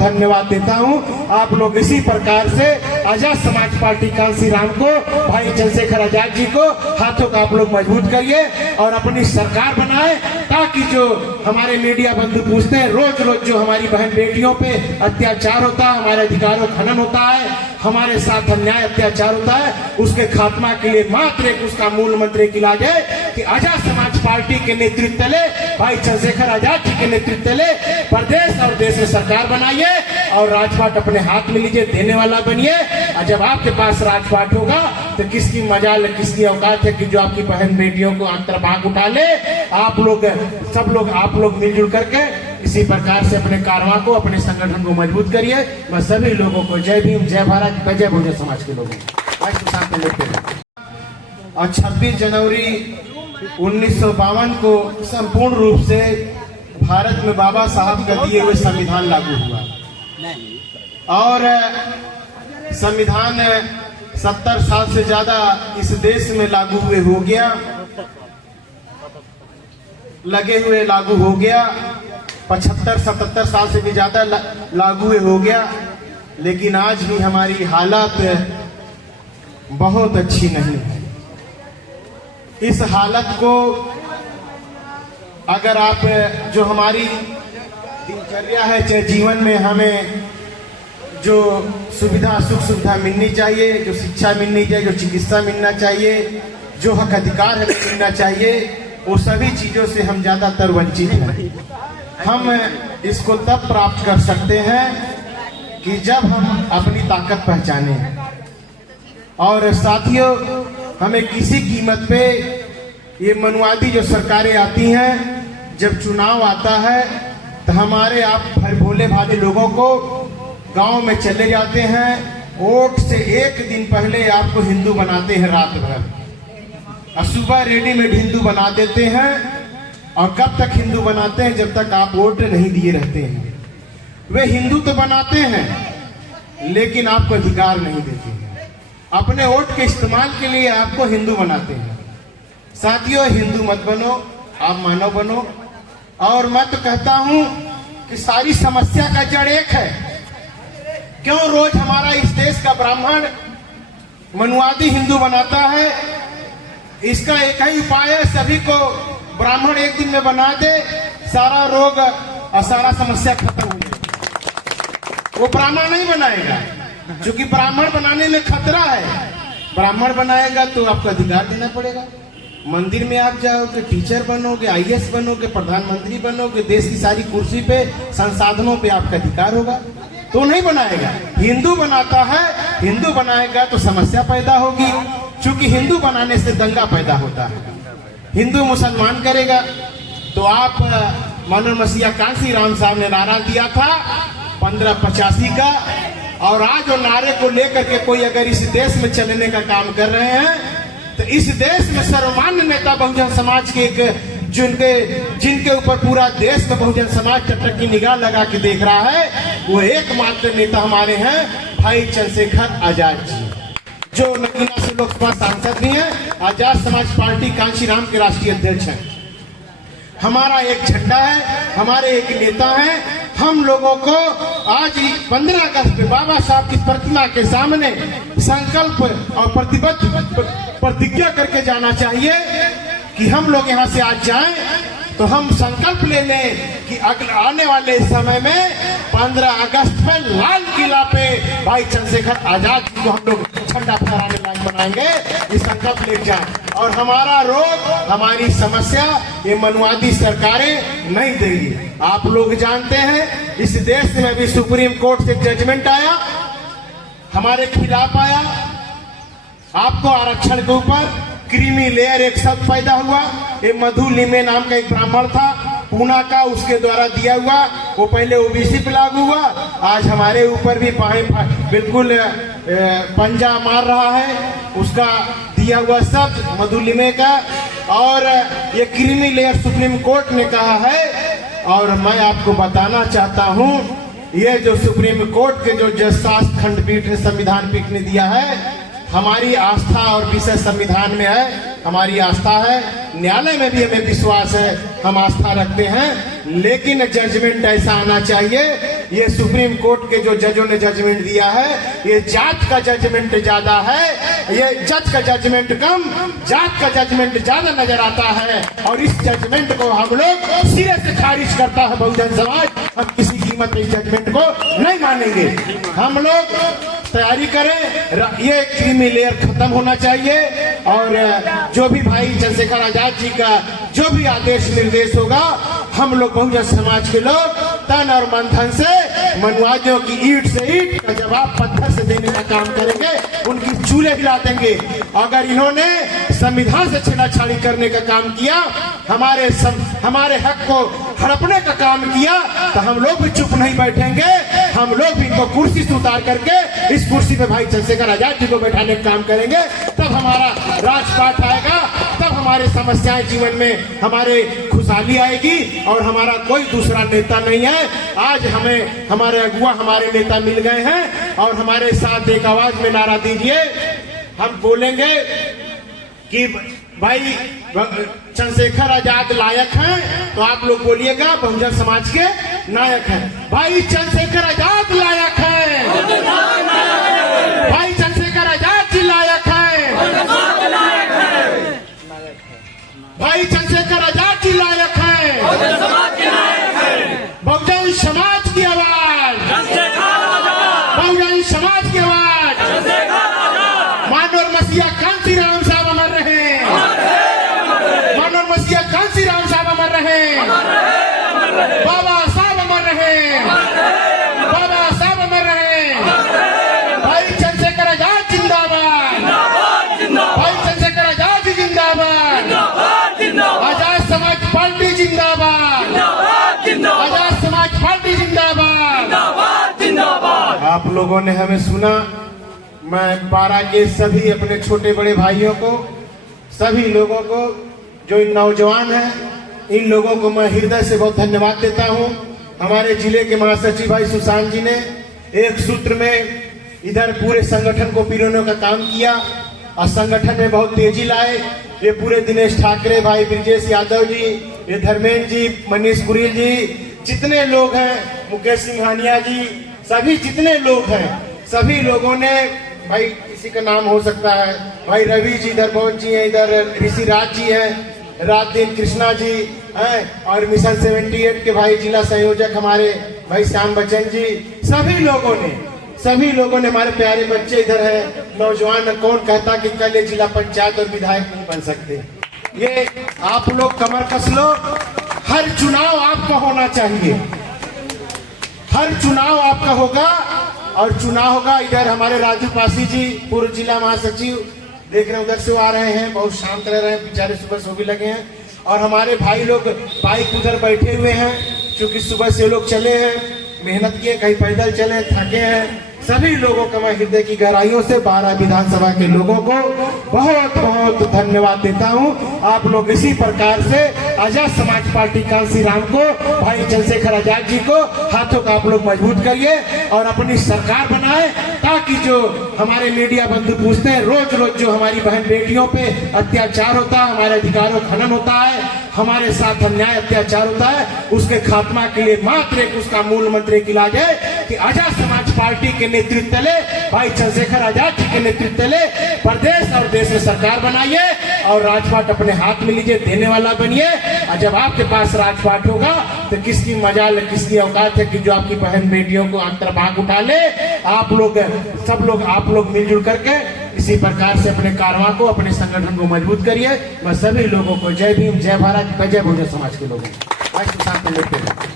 धन्यवाद देता हूँ। आप लोग इसी प्रकार से आजाद समाज पार्टी कांशीराम को, भाई चंद्रशेखर आजाद जी को हाथों का आप लोग मजबूत करिए और अपनी सरकार बनाए, ताकि जो हमारे मीडिया बंधु पूछते हैं रोज रोज जो हमारी बहन बेटियों पे अत्याचार होता है, हमारे अधिकारों का हनन होता है, हमारे साथ अन्याय अत्याचार होता है, उसके खात्मा के लिए मात्र एक उसका मूल मंत्र एक इलाज है कि आजाद समाज पार्टी के नेतृत्व ले, भाई चंद्रशेखर आजाद जी के नेतृत्व ले प्रदेश और देश में सरकार बनाइए और राजपाट अपने हाथ में लीजिए, देने वाला बनिए। और जब आपके पास राजपाट होगा तो किसकी मजाल, किसकी औकात है कि जो आपकी बहन बेटियों को अंतर भाग उठा ले। आप लोग सब लोग आप लोग मिलजुल करके इसी प्रकार से अपने कारवां को, अपने संगठन को मजबूत करिए। मैं सभी लोगों को जय भीम, जय भारत, जय बहुजन समाज के लोगों को। और 26 जनवरी 1952 को संपूर्ण रूप से भारत में बाबा साहब का दिए हुए संविधान लागू हुआ और संविधान 70 साल से ज्यादा इस देश में लागू हुए हो गया, लगे हुए लागू हो गया, 75-77 साल से भी ज्यादा लागू हो गया। लेकिन आज भी हमारी हालत बहुत अच्छी नहीं है। इस हालत को अगर आप जो हमारी दिनचर्या है, चाहे जीवन में हमें जो सुविधा, सुख सुविधा मिलनी चाहिए, जो शिक्षा मिलनी चाहिए, जो चिकित्सा मिलना चाहिए, जो हक अधिकार है मिलना चाहिए, वो सभी चीजों से हम ज्यादातर वंचित हैं। हम इसको तब प्राप्त कर सकते हैं कि जब हम अपनी ताकत पहचाने। और साथियों, हमें किसी कीमत पे ये मनुवादी जो सरकारें आती हैं, जब चुनाव आता है तो हमारे आप भोले भाले लोगों को गांव में चले जाते हैं, वोट से एक दिन पहले आपको हिंदू बनाते हैं रात भर, और सुबह रेडीमेड हिंदू बना देते हैं। और कब तक हिंदू बनाते हैं? जब तक आप वोट नहीं दिए रहते हैं। वे हिंदू तो बनाते हैं लेकिन आपको अधिकार नहीं देते हैं। अपने वोट के इस्तेमाल के लिए आपको हिंदू बनाते हैं। साथियों, हिंदू मत बनो, आप मानव बनो। और मैं तो कहता हूं कि सारी समस्या का जड़ एक है। क्यों रोज हमारा इस देश का ब्राह्मण मनुवादी हिंदू बनाता है? इसका एक ही उपाय है, सभी को ब्राह्मण एक दिन में बना दे, सारा रोग और सारा समस्या खत्म हो जाए। वो ब्राह्मण नहीं बनाएगा, क्योंकि ब्राह्मण बनाने में खतरा है। ब्राह्मण बनाएगा तो आपको अधिकार देना पड़ेगा। मंदिर में आप जाओगे, टीचर बनोगे, IAS बनोगे, प्रधानमंत्री बनोगे, देश की सारी कुर्सी पे, संसाधनों पे आपका अधिकार होगा, तो नहीं बनाएगा। हिंदू बनाता है, हिंदू बनाएगा तो समस्या पैदा होगी, क्योंकि हिंदू बनाने से दंगा पैदा होता है। हिंदू मुसलमान करेगा तो आप मानव मसीहा कांशीराम साहब ने नारा दिया था 1585 का, और आज वो नारे को लेकर के कोई अगर इस देश में चलने का काम कर रहे हैं तो इस देश में सर्वमान्य नेता बहुजन समाज के एक जिनके ऊपर पूरा देश में बहुजन समाज टकटक की निगाह लगा के देख रहा है, वो एकमात्र नेता हमारे हैं भाई चंद्रशेखर आजाद जी, जो नगीना से लोकसभा सांसद भी हैं, आजाद समाज पार्टी कांशीराम के राष्ट्रीय अध्यक्ष हैं। हमारा एक झंडा है, हमारे एक नेता हैं। हम लोगों को आज 15 अगस्त पे बाबा साहब की प्रतिमा के सामने संकल्प और प्रतिज्ञा करके जाना चाहिए कि हम लोग यहाँ से आज जाएं तो हम संकल्प ले लें कि आने वाले समय में 15 अगस्त में लाल किला पे भाई चंद्रशेखर आजाद जी को हम लोग झंडा फहराने लायक बनाएंगे। इस संकल्प ले जाएं और हमारा रोग, हमारी समस्या ये मनुवादी सरकारें नहीं देगी। आप लोग जानते हैं इस देश में भी सुप्रीम कोर्ट से जजमेंट आया, हमारे खिलाफ आया। आपको आरक्षण के ऊपर क्रीमी लेयर एक शब्द पैदा हुआ। ये मधु लिमे नाम का एक ब्राह्मण था पूना का, उसके द्वारा दिया हुआ, वो पहले ओबीसी पे लागू हुआ, आज हमारे ऊपर भी बिल्कुल पंजा मार रहा है उसका दिया हुआ शब्द मधु लिमे का। और ये क्रीमी लेयर सुप्रीम कोर्ट ने कहा है। और मैं आपको बताना चाहता हूँ, ये जो सुप्रीम कोर्ट के जो जज खंडपीठ ने, संविधान पीठ ने दिया है, हमारी आस्था और विषय संविधान में है, हमारी आस्था है, न्यायालय में भी हमें विश्वास है, हम आस्था रखते हैं। लेकिन जजमेंट ऐसा आना चाहिए ये सुप्रीम कोर्ट के जो जजों ने जजमेंट दिया है, ये जात का जजमेंट ज्यादा है, ये जज का जजमेंट कम, जात का जजमेंट ज्यादा नजर आता है। और इस जजमेंट को हम लोग सिरे से खारिज करता है बहुजन समाज। हम किसी कीमत में इस जजमेंट को नहीं मानेंगे। हम लोग तैयारी करें, ये क्रीमी लेयर खत्म होना चाहिए। और जो भी भाई चंद्रशेखर आजाद जी का जो भी आदेश निर्देश होगा, हम लोग बहुजन समाज के लोग तन और मन धन से मनुवादियों की ईंट से ईंट का जवाब पत्थर से देने का काम करेंगे, उनकी चूल्हे हिला देंगे। अगर इन्होंने संविधान से छेड़छाड़ी करने का काम किया, हमारे हक को हड़पने का काम किया, तो हम लोग भी चुप नहीं बैठेंगे। हम लोग भी इनको कुर्सी से उतार करके इस कुर्सी पे भाई चंद्रशेखर आजाद जी को बैठाने का काम करेंगे। तब हमारा राजपाट आएगा, तब हमारे समस्याएं जीवन में हमारे खुशहाली आएगी। और हमारा कोई दूसरा नेता नहीं है। आज हमें हमारे अगुआ हमारे नेता मिल गए हैं और हमारे साथ एक आवाज में नारा दीजिए। हम बोलेंगे कि भाई चंद्रशेखर आजाद लायक हैं, तो आप लोग बोलिएगा बहुजन समाज के नायक हैं। भाई चंद्रशेखर आजाद लायक हैं, भाई चंद्रशेखर आजाद जी लायक हैं, भाई चंद्रशेखर आजाद जी लायक हैं। बहुजन समाज की आवाज, बहुजन समाज की आवाज। मानव मसीहा कांसी राम साहब अमर रहे, मानव मसीहा कांसी राम साहब अमर रहे, बाबा साहब अमर रहे, बाबा साहब अमर रहे। भाई चंद्रशेखर आजाद जिंदाबाद, भाई चंद्रशेखर आजाद जी जिंदाबाद, आजाद समाज पार्टी जिंदाबाद, आजाद समाज पार्टी जिंदाबाद। आप लोगों ने हमें सुना। मैं पारा के सभी अपने छोटे बड़े भाइयों को, सभी लोगों को जो इन नौजवान हैं, इन लोगों को मैं हृदय से बहुत धन्यवाद देता हूं। हमारे जिले के महासचिव भाई सुशांत जी ने एक सूत्र में इधर पूरे संगठन को पिरोने का काम किया और संगठन में बहुत तेजी लाए। ये पूरे दिनेश ठाकरे भाई, ब्रिजेश यादव जी, ये धर्मेंद्र जी, मनीष कुरील जी, जितने लोग हैं, मुकेश सिंघानिया जी, सभी जितने लोग हैं, सभी लोगों ने, भाई किसी का नाम हो सकता है, भाई रवि जी इधर पहुंच जी हैं, इधर ऋषि राज जी हैं, रात दिन कृष्णा जी हैं, और मिशन 78 के भाई जिला संयोजक हमारे भाई श्याम बच्चन जी, सभी लोगों ने हमारे प्यारे बच्चे इधर है, नौजवान। कौन कहता कि कल ये जिला पंचायत और विधायक नहीं बन सकते। ये आप लोग कमर कस लो। हर चुनाव आपका होना चाहिए, हर चुनाव आपका होगा। और चुनाव होगा। इधर हमारे राजू पासी जी, पूर्व जिला महासचिव, देख रहे हैं उधर से आ रहे हैं, बहुत शांत रह रहे हैं, बेचारे सुबह सो भी लगे हैं। और हमारे भाई लोग बाइक उधर बैठे हुए हैं, क्योंकि सुबह से लोग चले हैं, मेहनत किए, कहीं पैदल चले, थके हैं। सभी लोगों का मैं हृदय की गहराइयों से 12 विधानसभा के लोगों को बहुत बहुत धन्यवाद देता हूं। आप लोग इसी प्रकार से आजाद समाज पार्टी कांसी राम को, भाई चंद्रशेखर आजाद जी को हाथों का आप लोग मजबूत करिए और अपनी सरकार बनाए, ताकि जो हमारे मीडिया बंधु पूछते हैं रोज रोज जो हमारी बहन बेटियों पे अत्याचार होता है, हमारे अधिकारों का हनन होता है, हमारे साथ अन्याय अत्याचार होता है, उसके खात्मा के लिए मात्र एक उसका मूल मंत्र एक इलाज है कि आजाद समाज पार्टी के नेतृत्व ले, भाई चंद्रशेखर आजाद जी के नेतृत्व ले, प्रदेश और देश में सरकार बनाइए और राजपाट अपने हाथ में लीजिए, देने वाला बनिए। और जब आपके पास राजपाट होगा तो किसकी मजाल, किसकी औकात है कि जो आपकी बहन बेटियों को अंतर्भाग उठा ले। आप लोग सब लोग आप लोग मिलजुल करके इसी प्रकार से अपने कारवां को, अपने संगठन को मजबूत करिए। मैं सभी लोगों को जय भीम, जय भारत, जय बहुजन समाज के लोगों को